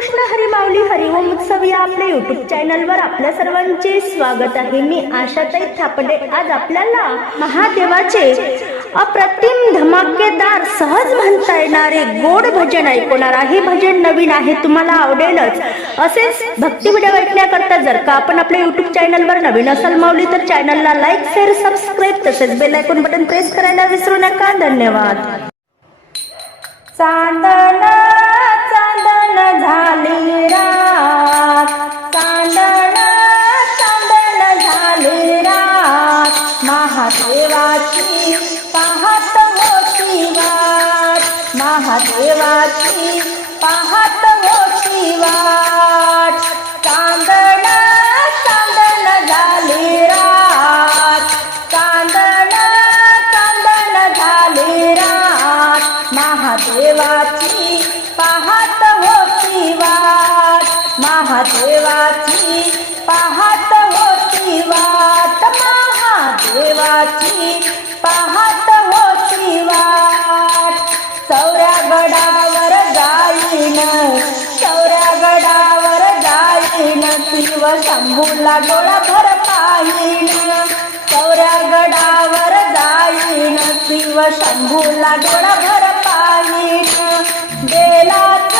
कृष्ण हरी माऊली हरिओम उत्सव या आपल्या युट्यूब चॅनलवर आपल्या सर्वांचे स्वागत आहे. मी आशाताई थापडे. आज आपल्याला महादेवाचे अप्रतिम धमाकेदार सहज म्हणता येणारे गोड भजन ऐकवणार आहे. भजन नवीन आहे तुम्हाला आवडेलच. असेच भक्ती व्हिडिओ ऐकण्याकरता जर का आपण आपल्या युट्यूब चॅनलवर नवीन असाल माऊली तर चॅनलला लाईक शेअर सबस्क्राईब तसेच बेल आयकॉन बटन प्रेस करायला विसरू नका. धन्यवाद. चांदना झाली रात. चांदण चांदण झाली रात. महादेवाची पाहत होती वाट. महादेवाची पाहत होती वाट. महादेवाची पाहत होती वाट महादेवाची पाहत होती वाट. चौऱ्या गडावर जाईन चौऱ्या गडावर जाईन शिव शंभूला डोळाभर पाहिन. चौऱ्या गडावर जाईन शिव शंभूला डोळाभर पाहिन. बेलाच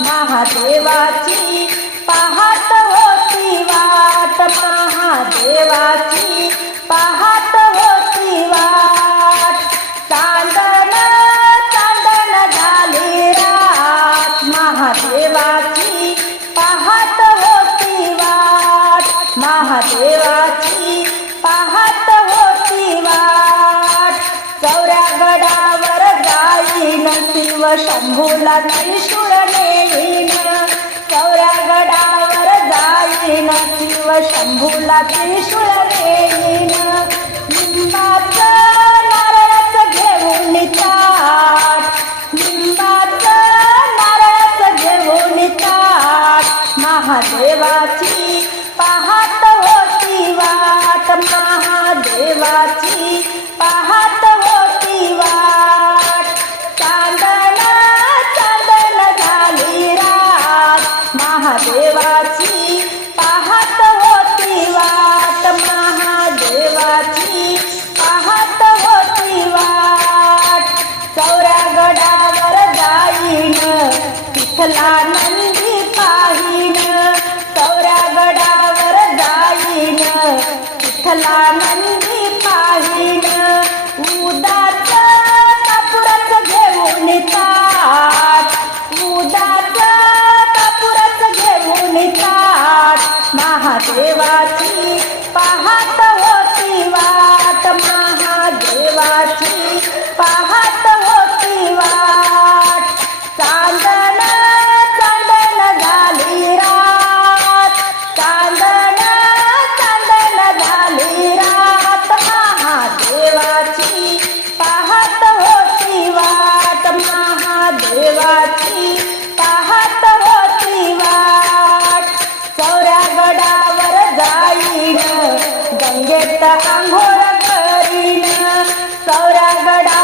महादेवाची पाहत होती वाट. महादेवाची पाहत होती वाट. चांदण चांदण झाली रात. महादेवाची पाहत होती वाट. महादेवा चौऱ्या गडावर जाईन. शिव शंभूला त्रिशूळ नेईन. चौऱ्या गडावर जाईन. शिव शंभूला त्रिशूळ नेईन. लिंबाचं नारळाचं घेऊन ताट लिंबाचं नारळाचं घेऊन ताट महादेवाची I'm चौऱ्या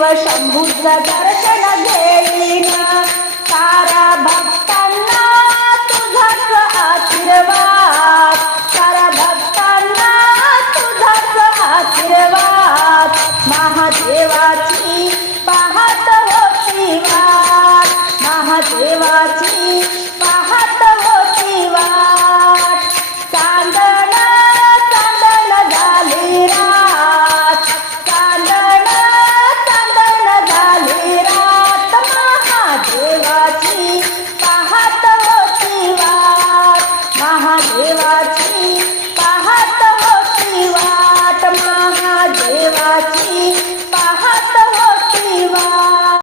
शिव शंभूचं दर्शन